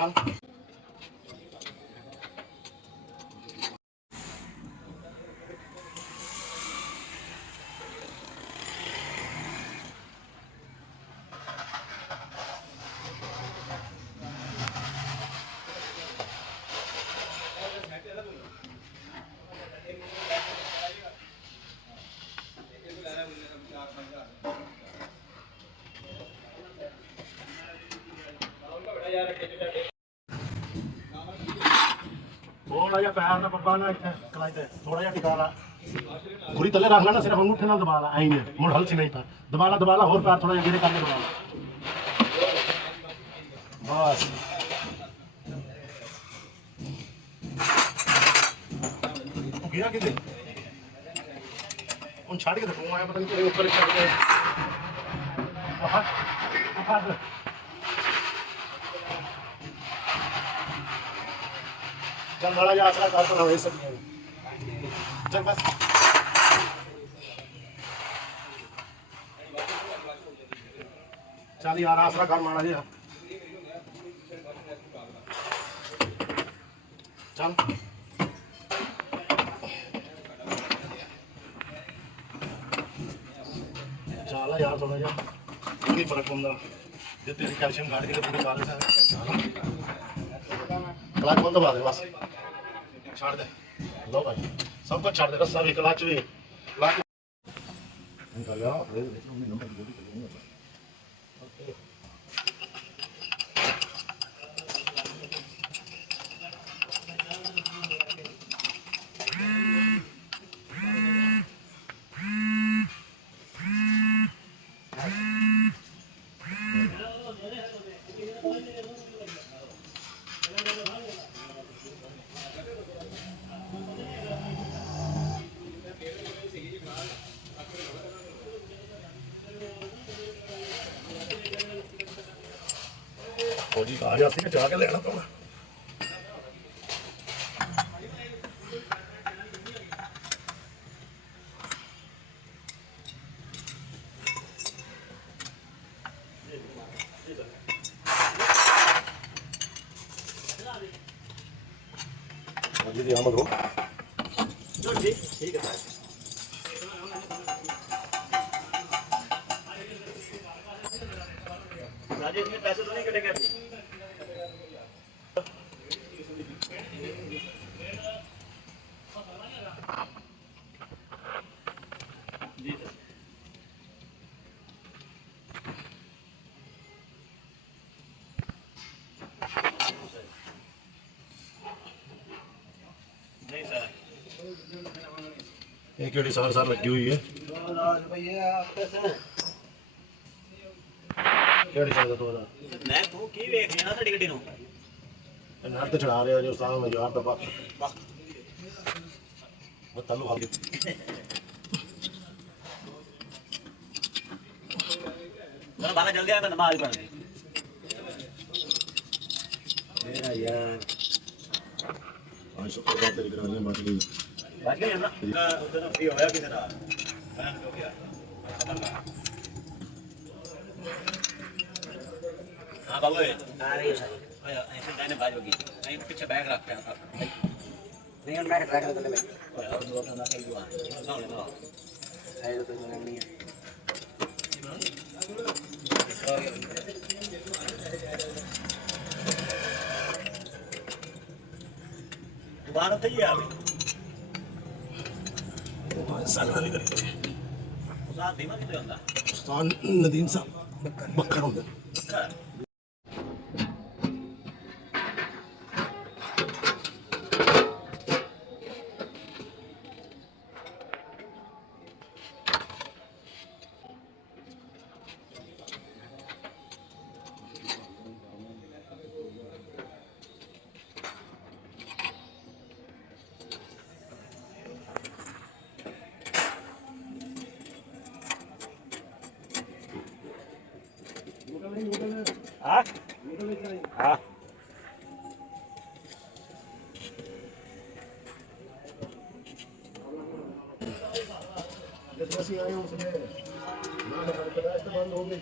चल थोड़ा जा पैर ना पप्पा ना इतने कलाई ते थोड़ा जा टिका ला पूरी तले रख लेना सिर्फ अंगूठे ना दबा ला आई नहीं मुड़ हल्सी नहीं था दबा ला और पैर थोड़ा गिरे करके दबा ला बस गिरा किधर उन छाड़ के देखो आया पता नहीं तेरे ऊपर चढ़ गए चल बड़ा जा आसरा कर तो ऐसा नहीं चल बस चल यार आसरा कर मारा जी चल चल यार थोड़ा जा कोई फर्क पड़ता जो तेरी कैल्शियम घाट के पूरे काले से क्लाच बंद दबा दे बस छाड़ दे लो भाई सब कुछ छाड़ दे रस्सा भी क्लच भी क्लच निकाल यार नंबर की गोली चलेंगे ओके फौजी कहा जाती है जाके लेना तो ठीक है राजेश में पैसे तो नहीं कटेंगे अभी जी सर नहीं सर एक सार लगी हुई है ਕਿਹੜੀ ਸਾਈਡ ਤੋਂ ਆਦਾ ਮੈਂ ਤੂੰ ਕੀ ਵੇਖ ਰਿਹਾ ਤੁਹਾਡੀ ਗੱਡੀ ਨੂੰ ਨਰ ਤੇ ਚੜਾ ਰਿਹਾ ਜੋ ਸਾਹ ਮੈਂ ਯਾਰ ਦਾ ਬਸ ਉਹ ਤੱਲੂ ਆ ਗਿਆ ਨਾ ਬਾਹਰ ਜਲਦੀ ਆ ਮੈਂ ਨਮਾਜ਼ ਪੜ੍ਹਨੀ ਮੇਰਾ ਯਾਰ ਅੱਜ ਸਭ ਤੋਂ ਤੇਰੀ ਗਰਾਂਆਂ ਬਚ ਗਈ ਨਾ ਉਦੋਂ ਫ੍ਰੀ ਹੋਇਆ ਕਿਤੇ ਨਾਲ ਫੈਨ ਹੋ ਗਿਆ हाँ बाबू आ रही है सर ऐसे जाने बाज होगी नहीं पीछे बैग रखते हैं नहीं उन बैग रख दे ले और दो अपना कहीं हुआ ना ना है तो नहीं है दोबारा तो ये आ गई साल वाली करी उस्ताद धीमा कितने होता उस्ताद नदीम साहब बक्कर होंगे हाँ हाँ जैसे आए हैं उसमें ना बंद हो गई